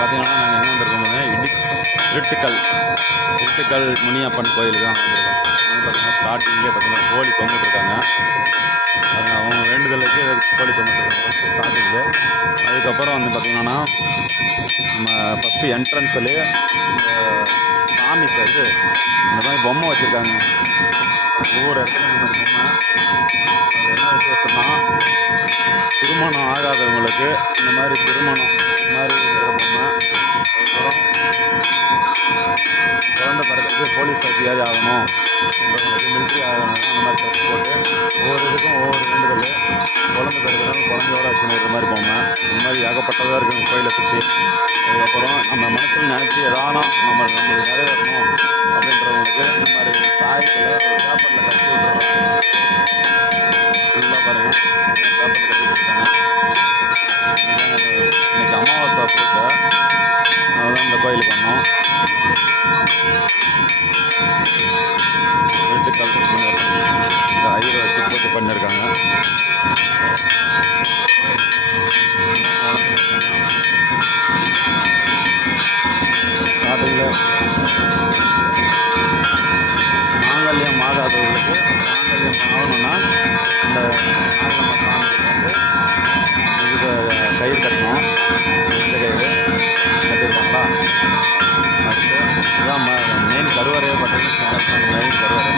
பார்த்தீங்கன்னா நாங்கள் எங்கே வந்திருக்கோம்னா இருட்டுக்கல் முனியப்பன் கோயிலுக்கு தான் வந்திருக்கோம். வந்து பார்த்தீங்கன்னா ஸ்டார்டிங்லேயே பார்த்தீங்கன்னா கோழி தொங்கிட்டுருக்காங்க. பாருங்க, அவங்க வேண்டுதலுக்கு கோழி தொங்கிட்டுருக்காங்க ஸ்டார்டிங்கு. அதுக்கப்புறம் வந்து பார்த்திங்கன்னா நம்ம ஃபஸ்ட்டு என்ட்ரன்ஸ்லேயே இந்த சாமி இது இந்த மாதிரி பொம்மை வச்சுருக்காங்க. ஒவ்வொரு இடத்துல இந்த மாதிரி பொம்மை. அது என்ன விசேஷம்னா, திருமணம் ஆகாதவங்களுக்கு இந்த மாதிரி திருமணம் இந்த மாதிரி பொம்மை. அதுக்கப்புறம் குழந்தை பிறகு போலீஸ் அதிகாரி ஆகணும், மிலிட்ரி ஆகணும், அந்த மாதிரி ட்ரெஸ் போட்டு ஒவ்வொரு இதுக்கும் ஒவ்வொரு வேண்டுதல். குழந்தை பிறகுதான் குழந்தையோட வச்சுருக்கிற மாதிரி பொம்மை. இந்த மாதிரி ஏகப்பட்டதாக இருக்குது கோயிலை சுற்றி. அதுக்கப்புறம் நம்ம மனசில் நினச்சி எதானும் நம்மளுக்கு நிறைவேறணும் அப்படின்றவங்களுக்கு இந்த மாதிரி சாயத்தில் ஒரு பேப்பரில் கட்டி விட்டுறாங்க. ஃபுல்லாக பாருங்கள், பேப்பரில் கட்டி விட்டுருக்காங்க. இன்றைக்கி அமாவாசை பூஜை, அதுதான் இந்த கோயிலுக்கு வந்தோம். வீட்டுக்கல் இந்த ஐயரை வச்சு பூஜை பண்ணியிருக்காங்க. ஸ்டார்டிங்கில் மாங்கல்யம் ஆகாதவர்களுக்கு மாங்கல்யம் ஆகணும்னா இந்த நாகலம்மா சாமிக்கு வந்து இது கயிறு கட்டணும். இந்த கயிறு கட்டியிருக்காங்களா? அடுத்து இதுதான் மெயின் கருவறையே பார்த்தீங்கன்னா மெயின் கருவறை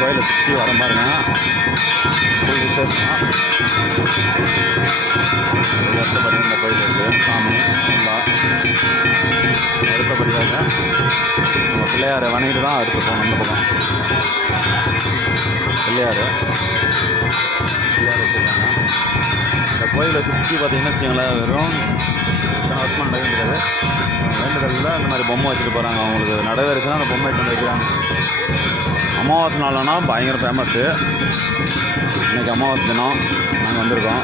கோயிலை சுற்றி வர பாருங்க. ஃபுல் விசேஷம். அடுத்தபடி இந்த கோயில் இருக்குது சாமி ஃபுல்லாக. அடுத்தபடியாக நம்ம பிள்ளையாரை வணங்கிட்டு தான் அடுத்து போகணும். அந்த பக்கம் பிள்ளையார் வச்சுருக்காங்க. இந்த கோயிலை சுற்றி பார்த்தீங்கன்னா வச்சுங்களேன், வெறும் இத்தனை வருஷமாக நடக்கிறது வேண்டுதலில் இந்த மாதிரி பொம்மை வச்சுட்டு போகிறாங்க. அவங்களுக்கு நடவேறுச்சுன்னா அந்த பொம்மை எடுத்து வைக்கிறாங்க. அமாவாசை நாள்னா பயங்கர ஃபேமஸ்ஸு. இன்றைக்கி அமாவாசை தினம் நாங்கள் வந்திருக்கோம்.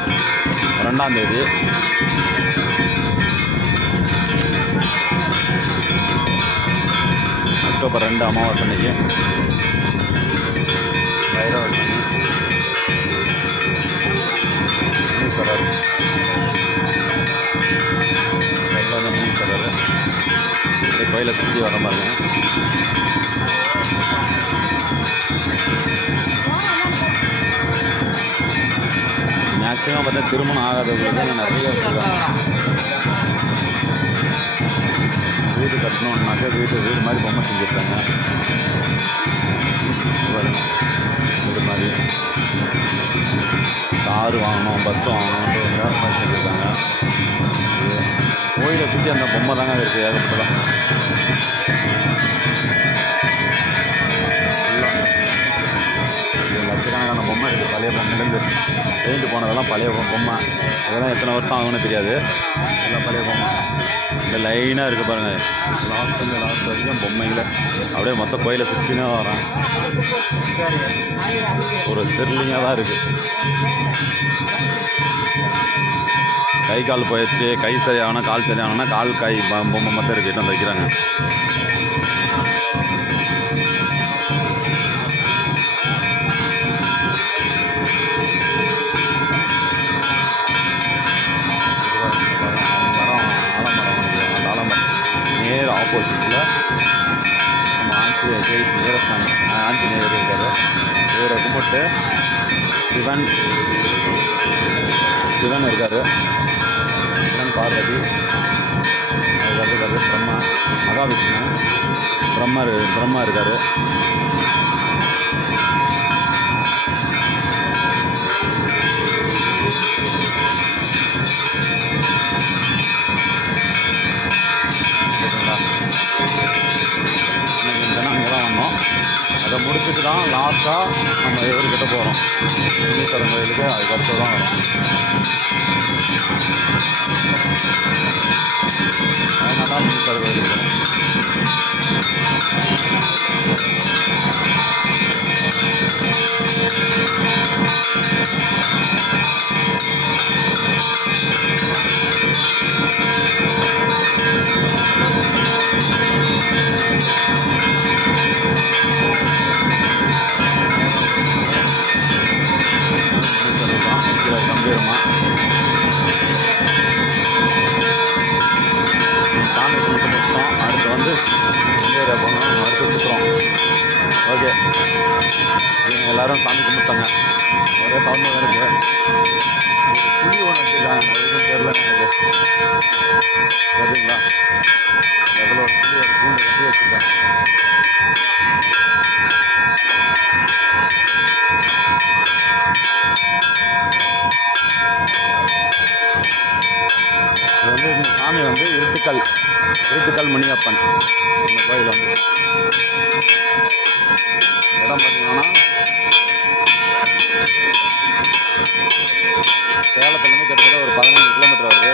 2ஆம் தேதி. அக்டோபர் 2 அமாவாசை அன்றைக்கி. வைரவர் முனீஸ்வரர் முனீஸ்வரர் இந்த கோயிலை சுற்றி வர பாருங்க. மேக்ஸிமம் பார்த்தா திருமணம் ஆகாதவங்களுக்கு நிறைய வச்சுருக்காங்க. வீடு கட்டணுன்னாக்கா வீடு மாதிரி பொம்மை செஞ்சுருக்காங்க. இது மாதிரி காரு வாங்கணும், பஸ் வாங்கணுன்றவங்க செஞ்சுருக்காங்க. கோயிலை சுற்றி அந்த பொம்மை தாங்க இருக்குது ஏகப்பட்டதான். லட்சக்கணக்கான பொம்மை இருக்குது. பழைய பொம்மைலேருந்து பெயிண்ட் போனதெல்லாம் பழைய பொம்மை. இதெல்லாம் எத்தனை வருஷம் ஆகும்னு தெரியாது. எல்லாம் பழைய பொம்மை. இந்த லைனாக இருக்குது பாருங்கள். லாஸ்ட் வரைக்கும் பொம்மைகளை அப்படியே மொத்த கோயிலை சுற்றினே வரேன். ஒரு த்ரில்லிங்காக தான் இருக்குது. கை கால் போயிடுச்சு, கை சரியாகணும், கால் சரியாகணும்னா கால் கை பொம்மை மட்டும் இருக்குது. இடம் வைக்கிறாங்க. ஆப்போசிட்டில் நம்ம ஆஞ்சநேயர் இருக்கார். இவரை கும்பிட்டு சிவன் இருக்கார். சிவன் பார்வதி, அதுக்கப்புறம் பிரம்மா, மகாவிஷ்ணு, பிரம்மா இருக்கார். அதை முடிச்சுட்டு தான் லாஸ்ட்டாக நம்ம இவர்கிட்ட போகிறோம். முனீஸ்வரன் கோயிலுக்கு அதுக்கு அடுத்து தான் வரும். அதனால தான் முனீஸ்வரன் கோயிலுக்கு போகிறோம். சவுண்டு வருது. புளி ஒன்று வச்சுருக்காங்க, எதுவும் தெரில எனக்கு. தெரியுங்களா? எவ்வளோ ஒரு புளி ஒரு கூண்டு கட்டி வச்சுருக்காங்க. இது வந்து இந்த சாமி வந்து இருட்டுக்கல் முனியப்பன். இந்த கோயில் வந்து இடம் பார்த்தீங்கன்னா சேலத்துலேருந்து கிட்டத்தட்ட ஒரு 15 கிலோமீட்டர் வருது.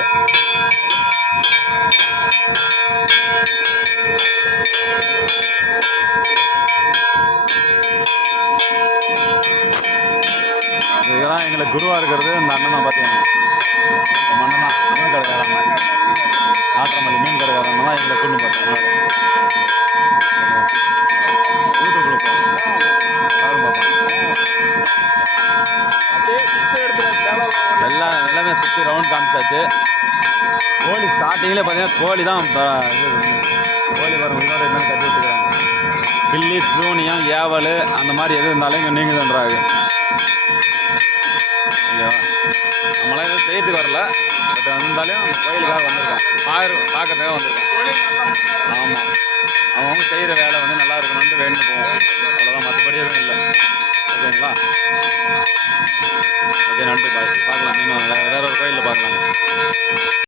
இதுதான் எங்களுக்கு குருவாக இருக்கிறது இந்த அண்ணன் தான். பார்த்தீங்கன்னா நம்ம அண்ணன் தான் மீன் கடைக்காரன், ஆற்றமல்லி மீன் கடைக்காரன் தான் எங்களை கூட்டு பார்த்தீங்கன்னா யூடியூப்பில் பார்ப்போம். எல்லாமே சுற்றி ரவுண்ட் காமிச்சாச்சு. கோழி ஸ்டார்டிங்கில் பார்த்தீங்கன்னா கோழி தான் கோழி வரும் இன்னொரு என்னன்னு கட்டி விட்டுருக்காங்க. பில்லி, சூனியம், ஏவல் அந்த மாதிரி எது இருந்தாலும் இங்கே நீங்கள் தான்றாங்க. ஓகேவா? நம்மளாம் எதுவும் செய்யறதுக்கு வரல, பட் இருந்தாலும் அந்த கோயிலுக்காக வந்திருக்கேன், பார்க்கறதுக்காக வந்திருக்கேன். ஆமாம், அவங்க செய்கிற வேலை வந்து நல்லா இருக்கணும்னு வேண்டு போவோம், அவ்வளோதான், மற்றபடி எதுவும் இல்லை. ஓகேங்களா? ஓகே, நன்றி, பாய். பார்க்கலாம், இன்னும் வேற ஒரு கோயிலில் பார்க்கலாங்க.